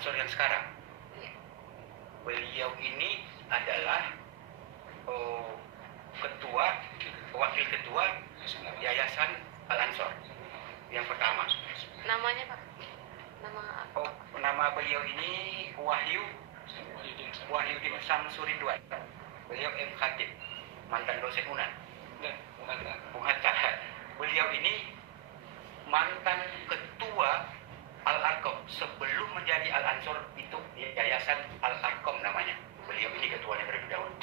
Al-Ansor yang sekarang. Beliau ini adalah wakil ketua Yayasan Al-Ansor yang pertama. Namanya Pak? Nama beliau ini Wahyudin Samsuridwan. Beliau M.Khatib, mantan dosen UNAN. Bung Hatta. Beliau ini mantan ketua Al-Arkom sebelum menjadi Al-Ansor, itu Yayasan Al-Arkom namanya. Beliau ini ketuanya terlebih dahulu.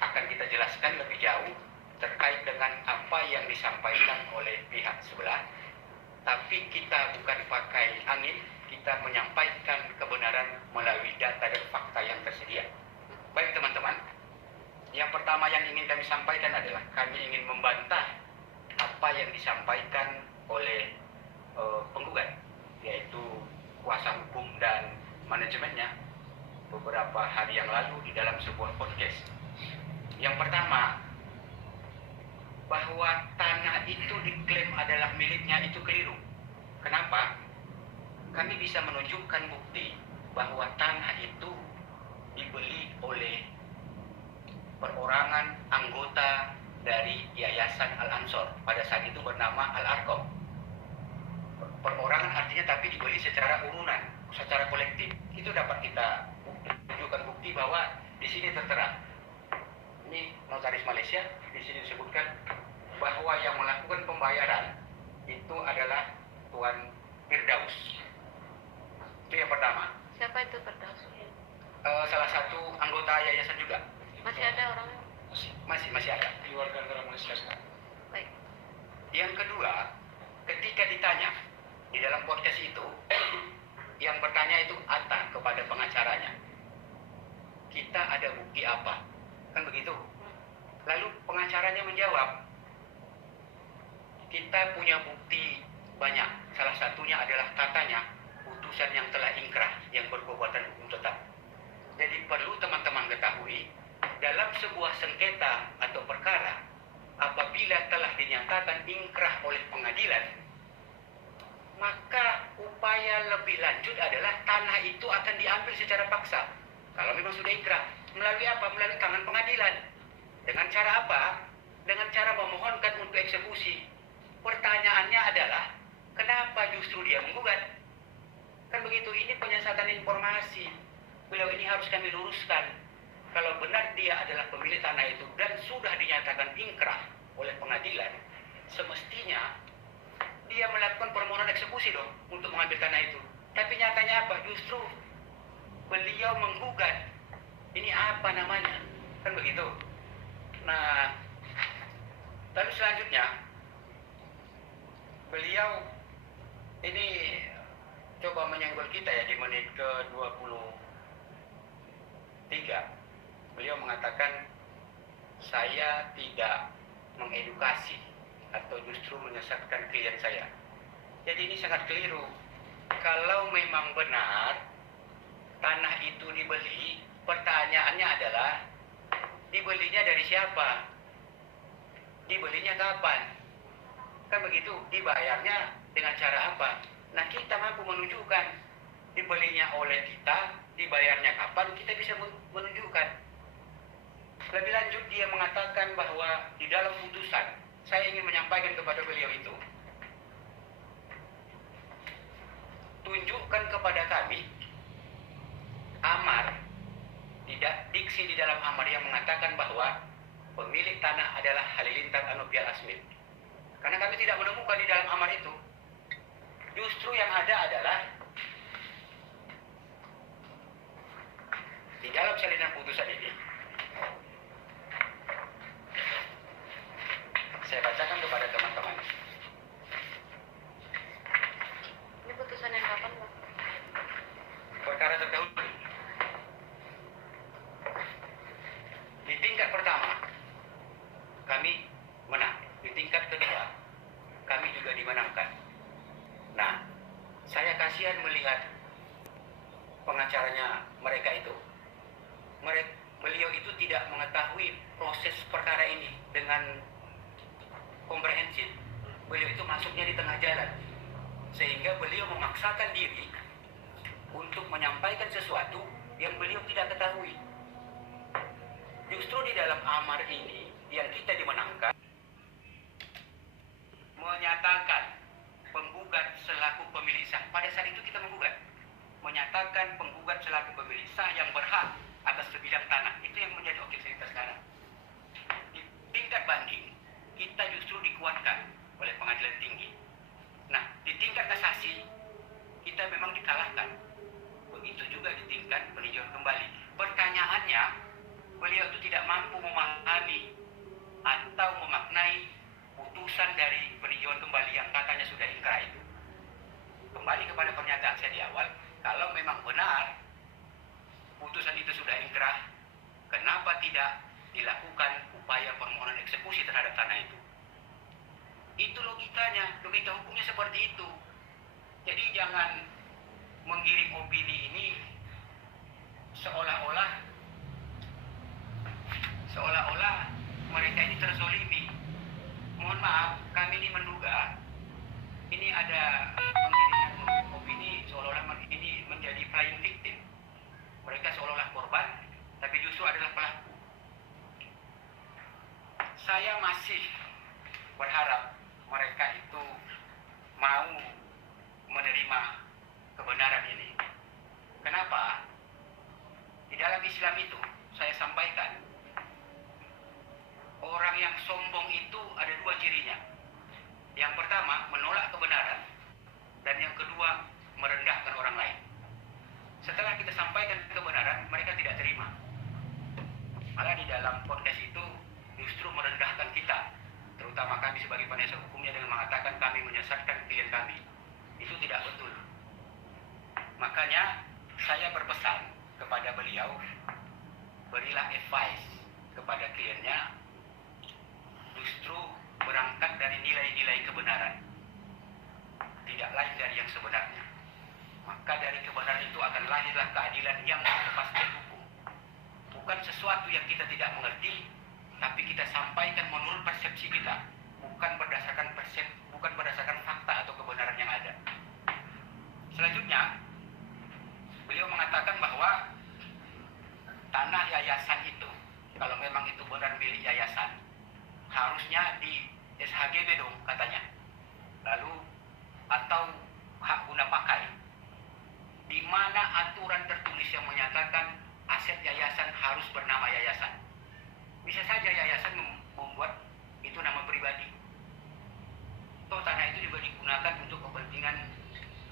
Akan kita jelaskan lebih jauh terkait dengan apa yang disampaikan oleh pihak sebelah. Tapi kita bukan pakai angin, kita menyampaikan kebenaran melalui data dan fakta yang tersedia. Baik teman-teman, yang pertama yang ingin kami sampaikan adalah kami ingin membantah apa yang disampaikan oleh penggugat, yaitu kuasa hukum dan manajemennya beberapa hari yang lalu di dalam sebuah podcast. Yang pertama, bahwa tanah itu diklaim adalah miliknya itu keliru. Kenapa? Kami bisa menunjukkan bukti bahwa tanah itu dibeli oleh perorangan anggota dari Yayasan Al-Ansor, pada saat itu bernama Al-Arkom. Perorangan artinya tapi dibeli secara urunan, secara kolektif. Itu dapat kita tunjukkan bukti bahwa di sini tertera. Ini notaris Malaysia, di sini disebutkan bahwa yang melakukan pembayaran itu adalah Tuan Firdaus. Itu yang pertama. Siapa itu Firdaus? Salah satu anggota yayasan juga. Masih ada orangnya? Masih ada. Di warga negara Malaysia sekarang. Baik. Yang kedua, ketika ditanya di dalam podcast itu, yang bertanya itu Atta kepada pengacaranya, kita ada bukti apa? Kan begitu. Lalu pengacaranya menjawab, kita punya bukti banyak. Salah satunya adalah katanya putusan yang telah ingkrah yang berkekuatan hukum tetap. Jadi perlu teman-teman ketahui, dalam sebuah sengketa atau perkara, apabila telah dinyatakan ingkrah oleh pengadilan, maka upaya lebih lanjut adalah tanah itu akan diambil secara paksa. Kalau memang sudah ingkrah, melalui apa? Melalui tangan pengadilan. Dengan cara apa? Dengan cara memohonkan untuk eksekusi. Pertanyaannya adalah, kenapa justru dia menggugat? Kan begitu, ini penyesatan informasi. Beliau ini harus kami luruskan. Kalau benar dia adalah pemilik tanah itu dan sudah dinyatakan ingkrah oleh pengadilan, semestinya dia melakukan permohonan eksekusi dong untuk mengambil tanah itu. Tapi nyatanya apa? Justru beliau menggugat. Ini apa namanya? Kan begitu. Nah, lalu selanjutnya beliau ini coba menyenggol kita ya di menit ke-23. Beliau mengatakan saya tidak mengedukasi atau justru menyesatkan klien saya. Jadi ini sangat keliru. Kalau memang benar tanah itu dibeli, pertanyaannya adalah dibelinya dari siapa? Dibelinya kapan? Kan begitu, dibayarnya dengan cara apa? Nah, kita mampu menunjukkan dibelinya oleh kita, dibayarnya kapan, kita bisa menunjukkan. Lebih lanjut dia mengatakan bahwa di dalam putusan, saya ingin menyampaikan kepada beliau itu, tunjukkan kepada kami amar, tidak diksi di dalam amar yang mengatakan bahwa pemilik tanah adalah Halilintar Anupial Asmid. Karena kami tidak menemukan di dalam amar itu. Justru yang ada adalah di dalam salinan putusan ini. Saya bacakan kepada teman-teman. Ini putusan yang kapan, Pak? Perkara terdahulu. Di tingkat pertama, kami menang. Di tingkat kedua, kami juga dimenangkan. Nah, saya kasihan melihat pengacaranya mereka itu. Beliau itu tidak mengetahui proses perkara ini dengan komprehensif. Beliau itu masuknya di tengah jalan, sehingga beliau memaksakan diri untuk menyampaikan sesuatu yang beliau tidak ketahui. Justru di dalam amar ini yang kita dimenangkan menyatakan penggugat selaku pemilik sah. Pada saat itu kita menggugat, menyatakan penggugat selaku pemilik sah yang berhak atas sebidang tanah. Itu yang menjadi objek cerita sekarang. Di tingkat banding kita justru dikuatkan oleh pengadilan tinggi. Nah, di tingkat kasasi kita memang dikalahkan. Begitu juga di tingkat peninjauan kembali. Pertanyaannya, beliau itu tidak mampu memahami atau memaknai putusan dari peninjauan kembali yang katanya sudah inkrah itu. Kembali kepada pernyataan saya di awal, kalau memang benar putusan itu sudah inkrah, kenapa tidak dilakukan upaya permohonan eksekusi terhadap tanah itu? Itu logikanya, logika hukumnya seperti itu. Jadi jangan menggiring opini ini seolah-olah mereka ini terzolimi. Mohon maaf, kami ini menduga ini ada penggiringan opini seolah-olah ini menjadi playing victim. Mereka seolah-olah korban, tapi justru adalah pelaku. Saya masih berharap mereka itu mau menerima kebenaran ini. Kenapa? Di dalam Islam itu, saya sampaikan, orang yang sombong itu ada dua cirinya. Yang pertama, menolak kebenaran, dan yang kedua, merendahkan orang lain. Setelah kita sampaikan kebenaran, mereka tidak terima. Malah di dalam podcast itu justru merendahkan kita, terutama kami sebagai penasihat hukumnya, dengan mengatakan kami menyesatkan klien kami. Itu tidak betul. Makanya saya berpesan kepada beliau, berilah advice kepada kliennya, justru berangkat dari nilai-nilai kebenaran, tidak lain dari yang sebenarnya. Maka dari kebenaran itu akan lahirlah keadilan yang lepas dari hukum. Bukan sesuatu yang kita tidak mengerti, tapi kita sampaikan menurut persepsi kita, bukan berdasarkan fakta atau kebenaran yang ada. Selanjutnya, beliau mengatakan bahwa tanah yayasan itu, kalau memang itu benar milik yayasan, harusnya di SHGB dong katanya. Lalu atau hak guna pakai. Di mana aturan tertulis yang menyatakan aset yayasan harus bernama yayasan? Bisa saja yayasan membuat itu nama pribadi. Toh tanah itu juga digunakan untuk kepentingan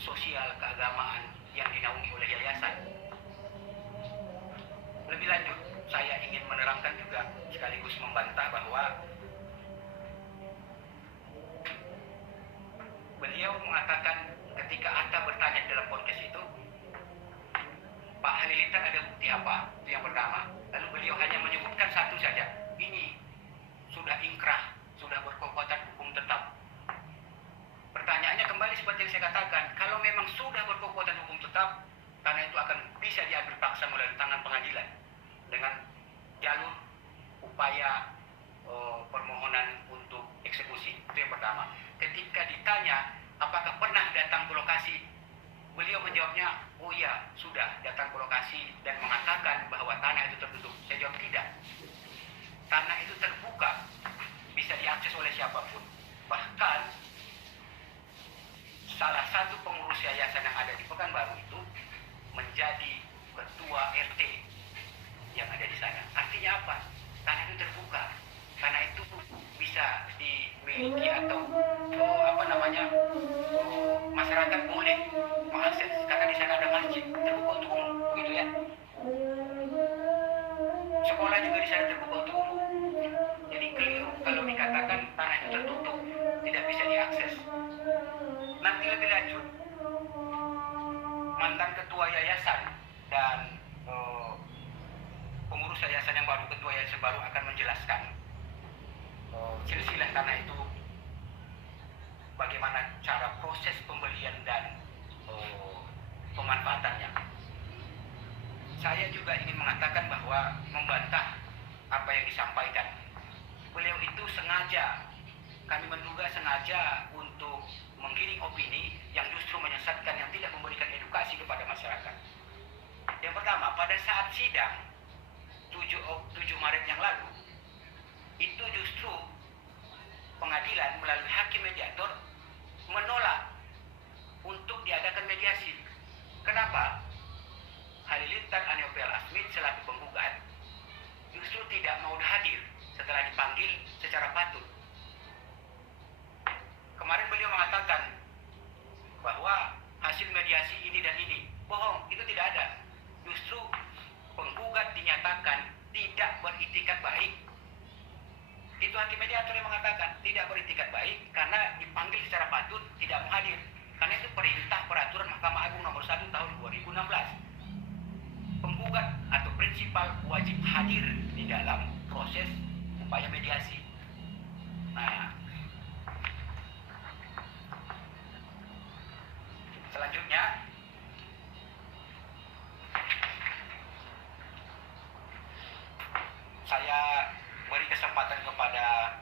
sosial keagamaan yang dinaungi oleh yayasan. Lebih lanjut, saya ingin menerangkan juga sekaligus membantah bahwa beliau mengatakan ketika Atta bertanya dalam podcast itu, Pak Halilintar ada bukti apa? Itu yang pertama. Lalu beliau hanya menyebutkan satu saja, ini sudah inkrah, sudah berkekuatan hukum tetap. Pertanyaannya kembali seperti yang saya katakan, kalau memang sudah berkekuatan hukum tetap, tanah itu akan bisa diambil paksa melalui tangan pengadilan dengan jalur upaya permohonan untuk eksekusi. Itu yang pertama. Ketika ditanya apakah pernah datang ke lokasi, beliau menjawabnya, oh iya, sudah datang ke lokasi dan mengatakan bahwa tanah itu tertutup. Saya jawab tidak. Tanah itu terbuka, bisa diakses oleh siapapun. Bahkan salah satu pengurus yayasan yang ada di Pekanbaru itu menjadi ketua RT yang ada di sana. Artinya apa? Tanah itu terbuka. Tanah itu bisa dimiliki atau masyarakat boleh mengakses karena di sana ada masjid terbuka untuk umum, begitu ya. Sekolah juga di sana terbuka untuk umum. Jadi keliru kalau dikatakan tanah itu tertutup, tidak bisa diakses. Nanti lebih lanjut, mantan ketua yayasan dan pengurus yayasan yang baru, ketua yayasan baru akan menjelaskan silsilah tanah itu, bagaimana cara proses pembelian dan pemanfaatannya. Saya juga ingin mengatakan bahwa membantah apa yang disampaikan. Beliau itu sengaja, kami menduga sengaja untuk menggiring opini yang justru menyesatkan, yang tidak memberikan edukasi kepada masyarakat. Yang pertama, pada saat sidang 7 Maret yang lalu, itu justru pengadilan melalui hakim mediator menolak untuk diadakan mediasi. Kenapa? Halilintar Aniopel Asmid selaku penggugat justru tidak mau hadir setelah dipanggil secara patut. Kemarin beliau mengatakan bahwa hasil mediasi ini dan ini. Bohong, itu tidak ada. Justru penggugat dinyatakan tidak beritikat baik. Itu hakim mediator yang mengatakan tidak beritikat baik karena dipanggil secara patut tidak mau hadir. Karena itu perintah peraturan Mahkamah Agung nomor 1 tahun 2016. Penggugat atau prinsipal wajib hadir di dalam proses upaya mediasi. Nah, selanjutnya saya beri kesempatan kepada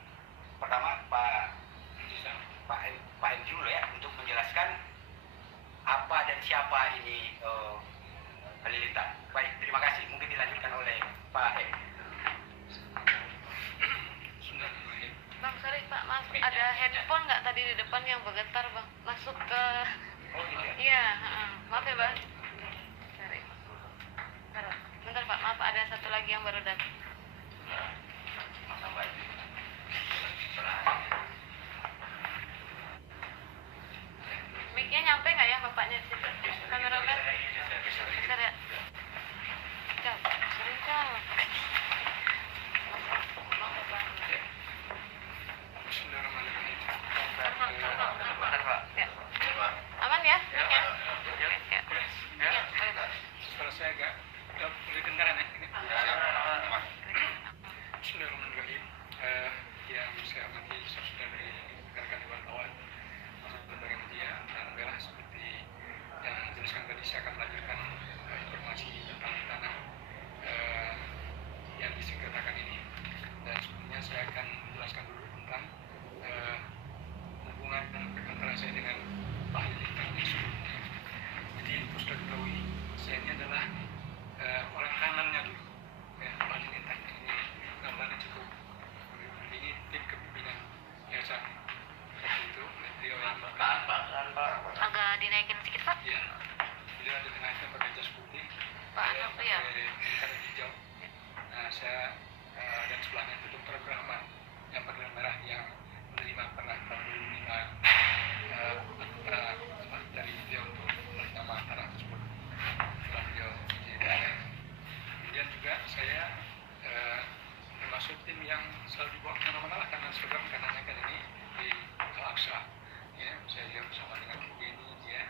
pertama Pak M dulu ya untuk menjelaskan apa dan siapa ini Halilintar. Baik, terima kasih. Mungkin dilanjutkan oleh Pak M. Bang, sorry Pak, maaf, ada handphone nggak tadi di depan yang bergetar Bang? Masuk ke... Oh gitu ya? Iya, maaf ya Bang. Sorry. Bentar Pak, maaf, ada satu lagi yang baru datang. Mic-nya nyampe nggak ya Bapaknya di situ? Kameramen? Bentar ya. Sebentar. Maaf ya Bang. Ya. Aman ya? Ya. Suara saya agak lebih kedengaran ya. Bismillahirrahmanirrahim. Yang saya hormati saudara rekan-rekan wartawan, berbagai media dan belah seperti yang dijelaskan tadi, saya akan melanjutkan informasi tentang tanah yang disengketakan ini. Dan sebelumnya saya akan menjelaskan dulu tentang hubungan antara saya dengan Pak Halilintar ini sebelumnya. Jadi harus diketahui saya ini adalah orang kanannya dulu. Pak Halilintar ini gambarnya cukup. Ini tim kepemimpinan yayasan waktu itu beliau yang Agak dinaikin sedikit Pak. ya beliau ada tengahnya pakai jas putih, Pak, saya apa ya? pakai lingkaran hijau. Nah saya dan sebelahnya itu Dr. Brahman yang pakai merah yang menerima pernah tahun 2005 dari beliau untuk nama tanah tersebut setelah beliau jadi. Kemudian juga saya termasuk tim yang selalu dibawa kemana-mana lah karena program kanannya kan ini di Al-Aqsa. Ya, saya juga bersama dengan ini dia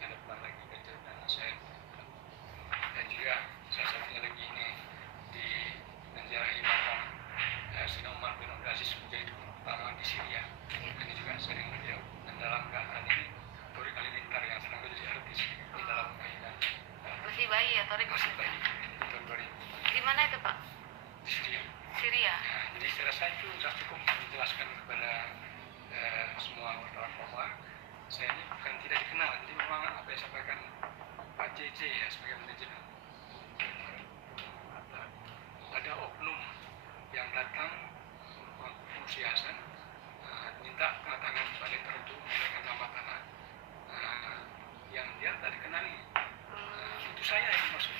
ada pulang lagi kerja dan saya dan juga salah satunya lagi ini di menziarahi makam Sayyidina Umar bin Abdul Aziz menjadi pertama di Syria. Ini juga sering beliau dan dalam keadaan ini Torik Halilintar yang sedang menjadi artis di dalam keadaan Masih bayi ya, Torik? masih bayi di tahun 2000 Di mana itu Pak? di Syria. Syria. Nah, jadi saya rasa itu sudah cukup menjelaskan kepada semua wartawan bahwa saya ini bukan tidak dikenal. Jadi memang apa yang disampaikan Pak JJ ya sebagai manajemen, ada oknum yang datang fungsi Hasan minta tanda tangan balik tertentu menggunakan nama tanah yang dia tak dikenali. Itu saya yang maksud.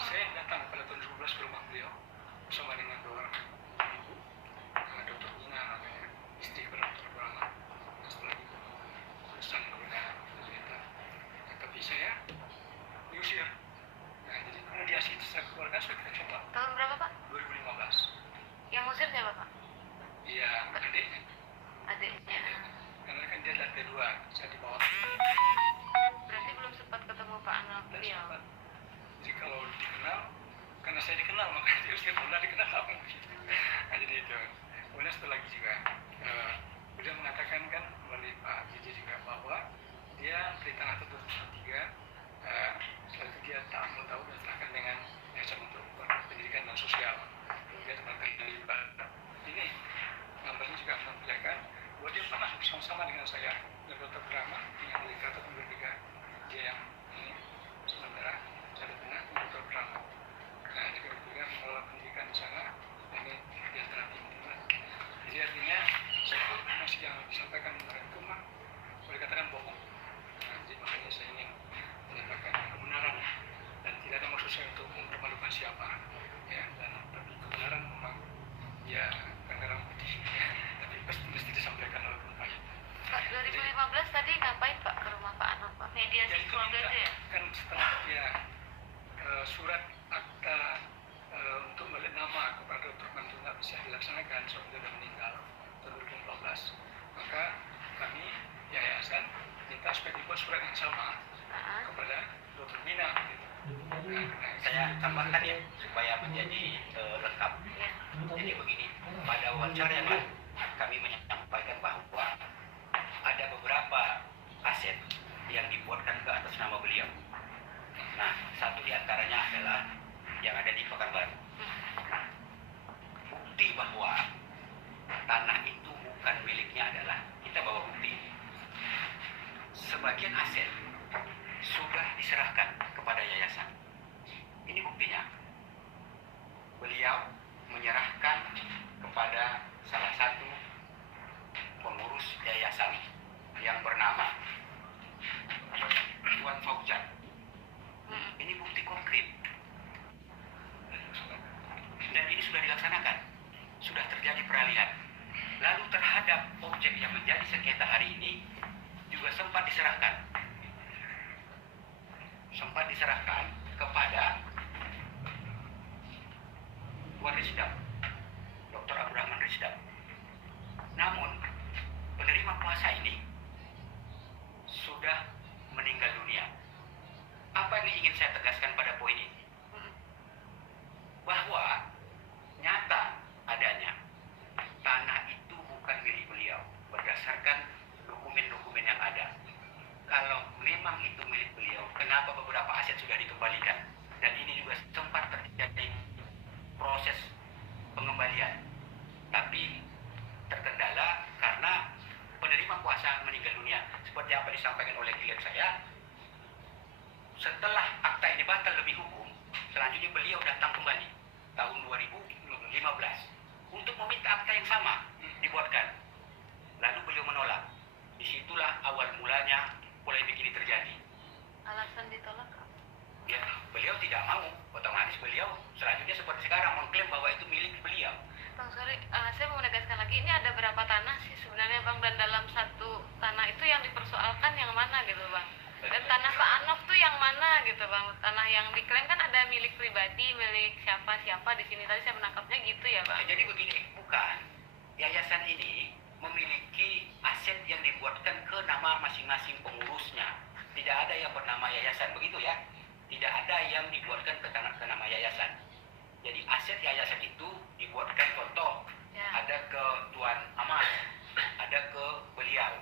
Saya datang pada tahun 2012 ke rumah beliau bersama dengan dua orang ibu, Dr. Nina namanya, istri Dr. Brahma, dan setelah itu urusan kepada Halilintar. Tapi saya diusir. Nah, jadi mediasi itu saya keluarkan sudah kita coba. Tahun berapa Pak? 2015. Yang musir siapa Pak? Iya, adiknya. Adiknya. Karena kan dia lantai 2, saya di bawah. Berarti belum sempat ketemu Pak anak Dan beliau. sempat. Jadi kalau dikenal, karena saya dikenal makanya dia usia pula dikenal apa begitu. Nah, jadi itu. Kemudian setelah lagi juga beliau mengatakan kan melalui Pak JJ juga bahwa dia beli tanah itu 2003. Setelah itu dia tak mau tahu dan serahkan dengan yayasan untuk pendidikan dan sosial. Dia teman-teman dari ini gambarnya juga memperlihatkan bahwa dia pernah bersama-sama dengan saya dan Dr. Brahma saya tambahkan ya supaya menjadi lengkap. Ya. Jadi begini, pada wawancara yang lalu kami menyampaikan bahwa ada beberapa aset yang dibuatkan ke atas nama beliau. Nah, satu di antaranya adalah yang ada di Pekanbaru. Bukti bahwa tanah itu bukan miliknya adalah kita bawa bukti. Sebagian aset sudah diserahkan kepada yayasan. Ini buktinya. Beliau menyerahkan kepada salah satu pengurus yayasan yang bernama Tuan Fauzan. Ini bukti konkret. Dan ini sudah dilaksanakan. Sudah terjadi peralihan. Lalu terhadap objek yang menjadi sengketa hari ini juga sempat diserahkan. Sempat diserahkan kepada Tuan Risdam, Dr. Abdurrahman Risdam. Namun, penerima kuasa ini sudah meninggal dunia. Apa yang ingin saya tegaskan pada poin ini? Bahwa nyata adanya tanah itu bukan milik beliau berdasarkan dokumen-dokumen yang ada. Kalau memang itu milik beliau, kenapa beberapa aset sudah dikembalikan? Dan ini juga sempat terjadi proses pengembalian. Tapi terkendala karena penerima kuasa meninggal dunia. Seperti apa disampaikan oleh klien saya, setelah akta ini batal demi hukum, selanjutnya beliau datang kembali tahun 2015 untuk meminta akta yang sama dibuatkan. Lalu beliau menolak. Disitulah awal mulanya polemik ini terjadi. Alasan ditolak apa? Ya, beliau tidak mau. Otomatis beliau selanjutnya seperti sekarang mengklaim bahwa itu milik beliau. Bang, sorry, saya mau menegaskan lagi, ini ada berapa tanah sih sebenarnya Bang, dan dalam satu tanah itu yang dipersoalkan yang mana gitu Bang? Dan tanah Pak Anof tuh yang mana gitu Bang? Tanah yang diklaim kan ada milik pribadi, milik siapa-siapa di sini, tadi saya menangkapnya gitu ya Bang? Jadi begini, bukan. Yayasan ini memiliki aset yang dibuatkan ke nama masing-masing pengurusnya. Tidak ada yang bernama yayasan, begitu ya? Tidak ada yang dibuatkan ke nama yayasan. Jadi aset yayasan itu dibuatkan contoh, Ya. ada ke Tuan Amas, ada ke beliau.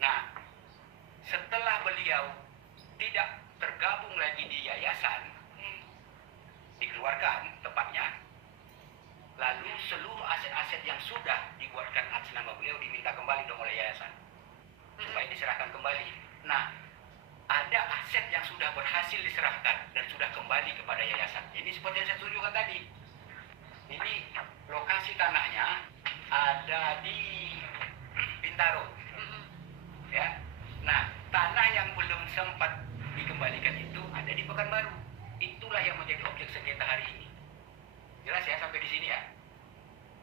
Nah, setelah beliau tidak tergabung lagi di yayasan, dikeluarkan tepatnya, lalu seluruh aset-aset yang sudah dibuatkan atas nama beliau diminta kembali dong oleh yayasan supaya diserahkan kembali. Nah, ada aset yang sudah berhasil diserahkan dan sudah kembali kepada yayasan. Ini seperti yang saya tunjukkan tadi. Ini lokasi tanahnya ada di Bintaro. Ya. Nah, tanah yang belum sempat dikembalikan itu ada di Pekanbaru. Itulah yang menjadi objek sengketa hari ini. Jelas ya sampai di sini ya?